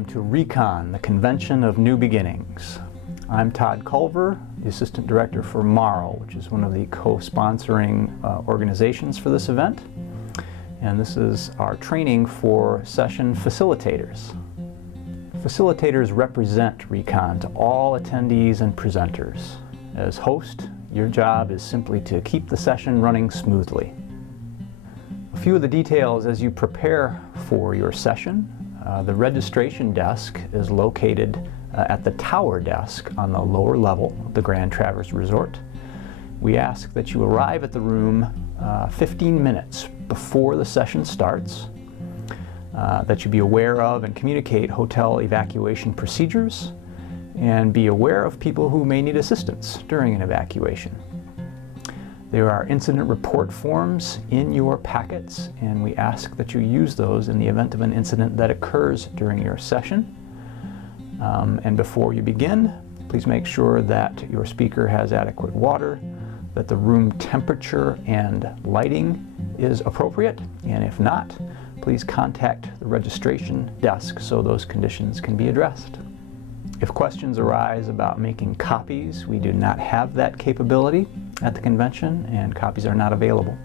Welcome to Recon, the Convention of New Beginnings. I'm Todd Culver, the Assistant Director for MARL, which is one of the co-sponsoring organizations for this event. And this is our training for session facilitators. Facilitators represent Recon to all attendees and presenters. As host, your job is simply to keep the session running smoothly. A few of the details as you prepare for your session. The registration desk is located at the tower desk on the lower level of the Grand Traverse Resort. We ask that you arrive at the room 15 minutes before the session starts, that you be aware of and communicate hotel evacuation procedures, and be aware of people who may need assistance during an evacuation. There are incident report forms in your packets, and we ask that you use those in the event of an incident that occurs during your session. And before you begin, please make sure that your speaker has adequate water, that the room temperature and lighting is appropriate, and if not, please contact the registration desk so those conditions can be addressed. If questions arise about making copies, we do not have that capability at the convention, and copies are not available.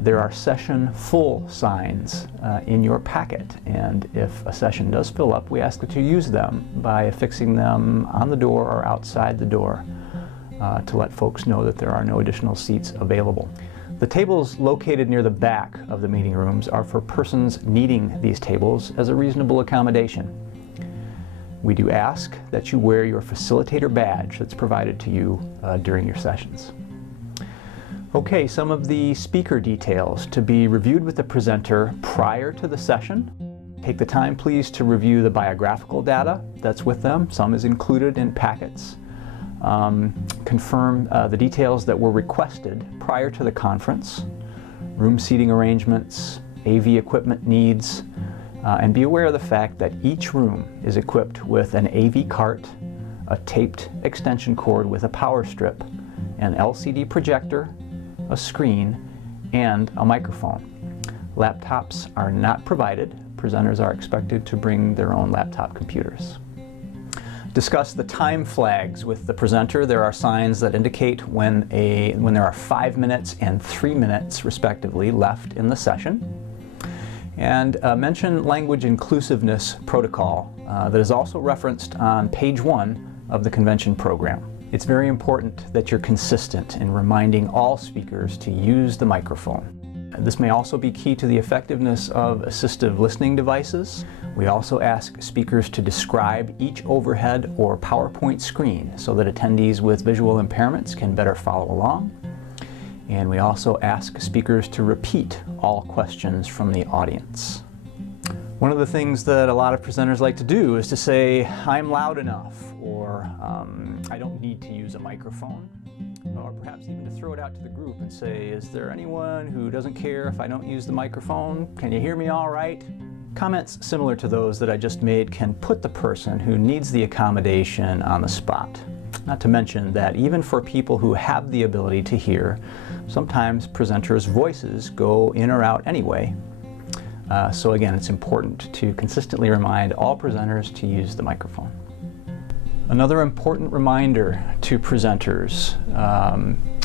There are session full signs in your packet, and if a session does fill up, we ask that you use them by affixing them on the door or outside the door to let folks know that there are no additional seats available. The tables located near the back of the meeting rooms are for persons needing these tables as a reasonable accommodation. We do ask that you wear your facilitator badge that's provided to you during your sessions. Okay, some of the speaker details to be reviewed with the presenter prior to the session. Take the time, please, to review the biographical data that's with them. Some is included in packets. Confirm the details that were requested prior to the conference, room seating arrangements, AV equipment needs, and be aware of the fact that each room is equipped with an AV cart, a taped extension cord with a power strip, an LCD projector, a screen, and a microphone. Laptops are not provided. Presenters are expected to bring their own laptop computers. Discuss the time flags with the presenter. There are signs that indicate when there are 5 minutes and 3 minutes, respectively, left in the session. And mention language inclusiveness protocol that is also referenced on page 1 of the convention program. It's very important that you're consistent in reminding all speakers to use the microphone. This may also be key to the effectiveness of assistive listening devices. We also ask speakers to describe each overhead or PowerPoint screen so that attendees with visual impairments can better follow along. And we also ask speakers to repeat all questions from the audience. One of the things that a lot of presenters like to do is to say, "I'm loud enough," or "I don't need to use a microphone," or perhaps even to throw it out to the group and say, "Is there anyone who doesn't care if I don't use the microphone? Can you hear me all right?" Comments similar to those that I just made can put the person who needs the accommodation on the spot. Not to mention that even for people who have the ability to hear, sometimes presenters' voices go in or out anyway. So again, it's important to consistently remind all presenters to use the microphone. Another important reminder to presenters,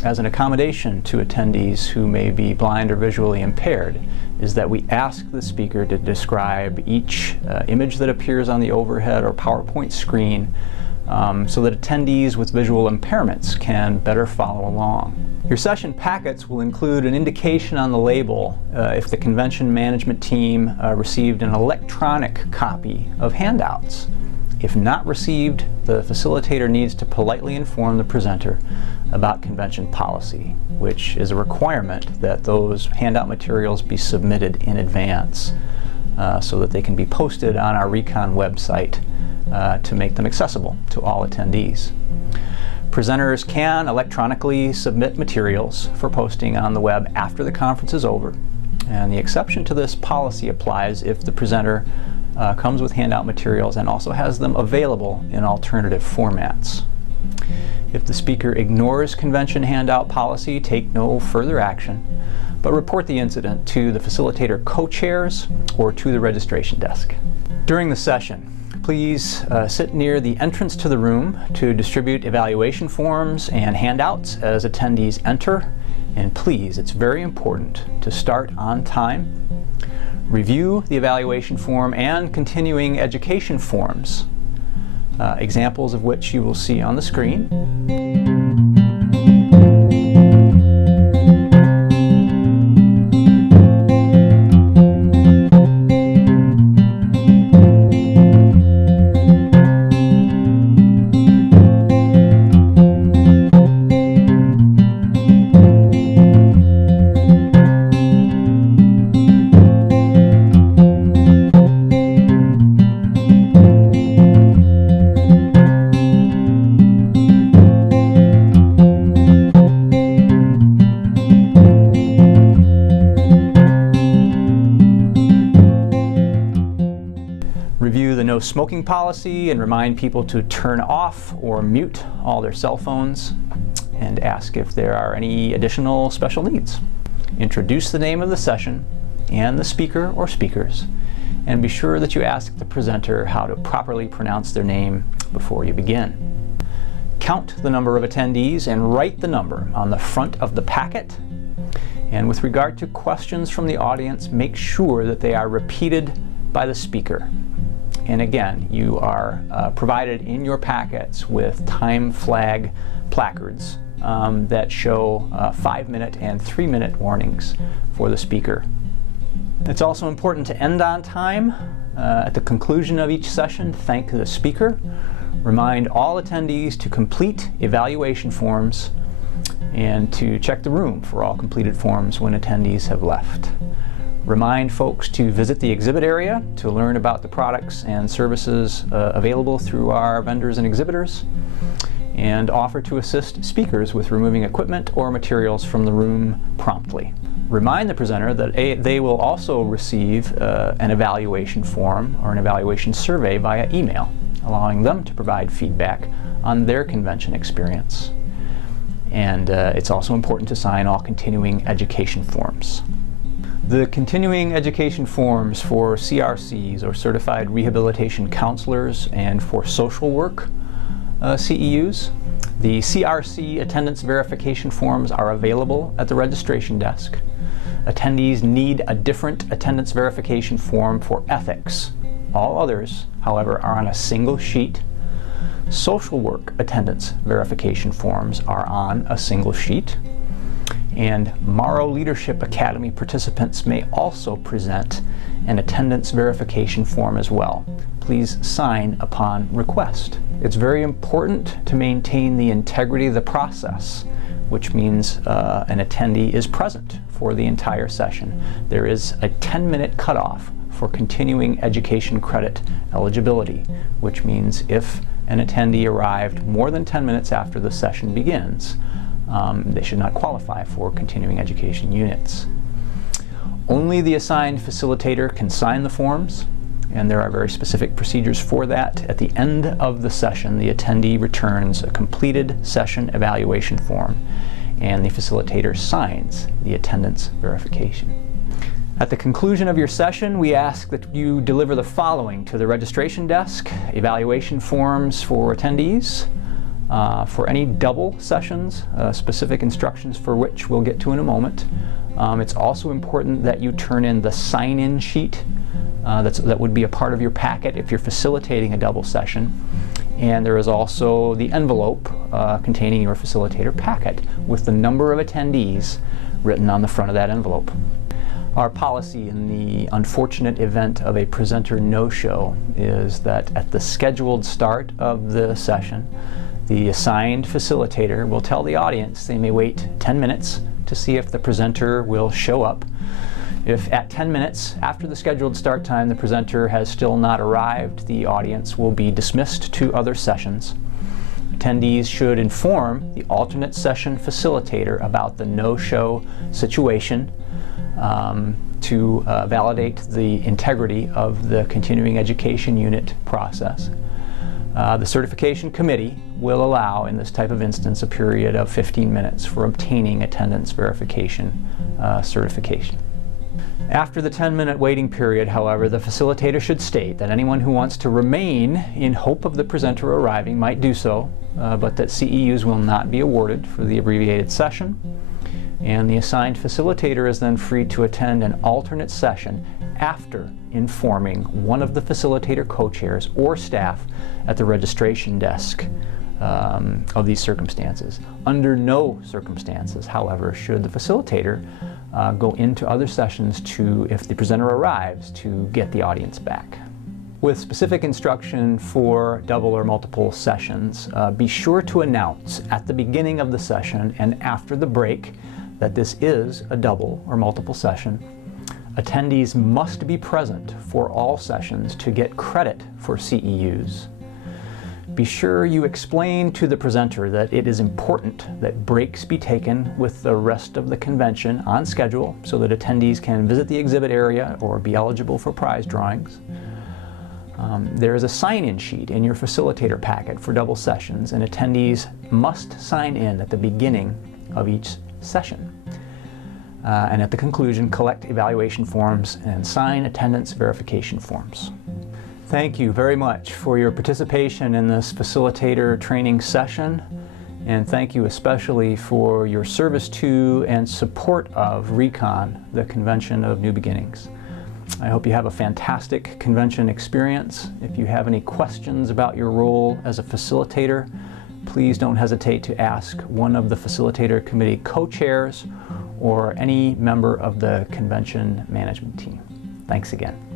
as an accommodation to attendees who may be blind or visually impaired, is that we ask the speaker to describe each image that appears on the overhead or PowerPoint screen so that attendees with visual impairments can better follow along. Your session packets will include an indication on the label if the convention management team received an electronic copy of handouts. If not received, the facilitator needs to politely inform the presenter about convention policy, which is a requirement that those handout materials be submitted in advance so that they can be posted on our Recon website to make them accessible to all attendees. Presenters can electronically submit materials for posting on the web after the conference is over, and the exception to this policy applies if the presenter comes with handout materials and also has them available in alternative formats. If the speaker ignores convention handout policy, take no further action, but report the incident to the facilitator co-chairs or to the registration desk. During the session, please sit near the entrance to the room to distribute evaluation forms and handouts as attendees enter. And please, it's very important to start on time. Review the evaluation form and continuing education forms, examples of which you will see on the screen. Review the no smoking policy and remind people to turn off or mute all their cell phones, and ask if there are any additional special needs. Introduce the name of the session and the speaker or speakers, and be sure that you ask the presenter how to properly pronounce their name before you begin. Count the number of attendees and write the number on the front of the packet. And with regard to questions from the audience, make sure that they are repeated by the speaker. And again, you are provided in your packets with time flag placards that show 5-minute and 3-minute warnings for the speaker. It's also important to end on time. At the conclusion of each session, thank the speaker. Remind all attendees to complete evaluation forms and to check the room for all completed forms when attendees have left. Remind folks to visit the exhibit area to learn about the products and services available through our vendors and exhibitors, and offer to assist speakers with removing equipment or materials from the room promptly. Remind the presenter that they will also receive an evaluation form or an evaluation survey via email, allowing them to provide feedback on their convention experience. And it's also important to sign all continuing education forms. The continuing education forms for CRCs, or Certified Rehabilitation Counselors, and for social work CEUs. The CRC attendance verification forms are available at the registration desk. Attendees need a different attendance verification form for ethics. All others, however, are on a single sheet. Social work attendance verification forms are on a single sheet. And Morrow Leadership Academy participants may also present an attendance verification form as well. Please sign upon request. It's very important to maintain the integrity of the process, which means an attendee is present for the entire session. There is a 10-minute cutoff for continuing education credit eligibility, which means if an attendee arrived more than 10 minutes after the session begins, they should not qualify for continuing education units. Only the assigned facilitator can sign the forms, and there are very specific procedures for that. At the end of the session, the attendee returns a completed session evaluation form, and the facilitator signs the attendance verification. At the conclusion of your session, we ask that you deliver the following to the registration desk: evaluation forms for attendees. For any double sessions, specific instructions for which we'll get to in a moment. It's also important that you turn in the sign-in sheet that would be a part of your packet if you're facilitating a double session. And there is also the envelope containing your facilitator packet with the number of attendees written on the front of that envelope. Our policy in the unfortunate event of a presenter no-show is that at the scheduled start of the session, the assigned facilitator will tell the audience they may wait 10 minutes to see if the presenter will show up. If at 10 minutes after the scheduled start time the presenter has still not arrived, the audience will be dismissed to other sessions. Attendees should inform the alternate session facilitator about the no-show situation to validate the integrity of the continuing education unit process. The certification committee will allow, in this type of instance, a period of 15 minutes for obtaining attendance verification certification. After the 10-minute waiting period, however, the facilitator should state that anyone who wants to remain in hope of the presenter arriving might do so, but that CEUs will not be awarded for the abbreviated session. And the assigned facilitator is then free to attend an alternate session after informing one of the facilitator co-chairs or staff at the registration desk of these circumstances. Under no circumstances, however, should the facilitator go into other sessions if the presenter arrives, to get the audience back. With specific instruction for double or multiple sessions, be sure to announce at the beginning of the session and after the break that this is a double or multiple session. Attendees must be present for all sessions to get credit for CEUs. Be sure you explain to the presenter that it is important that breaks be taken with the rest of the convention on schedule so that attendees can visit the exhibit area or be eligible for prize drawings. There is a sign-in sheet in your facilitator packet for double sessions, and attendees must sign in at the beginning of each session. And at the conclusion, collect evaluation forms and sign attendance verification forms. Thank you very much for your participation in this facilitator training session, and thank you especially for your service to and support of RECON, the Convention of New Beginnings. I hope you have a fantastic convention experience. If you have any questions about your role as a facilitator, please don't hesitate to ask one of the Facilitator Committee co-chairs or any member of the convention management team. Thanks again.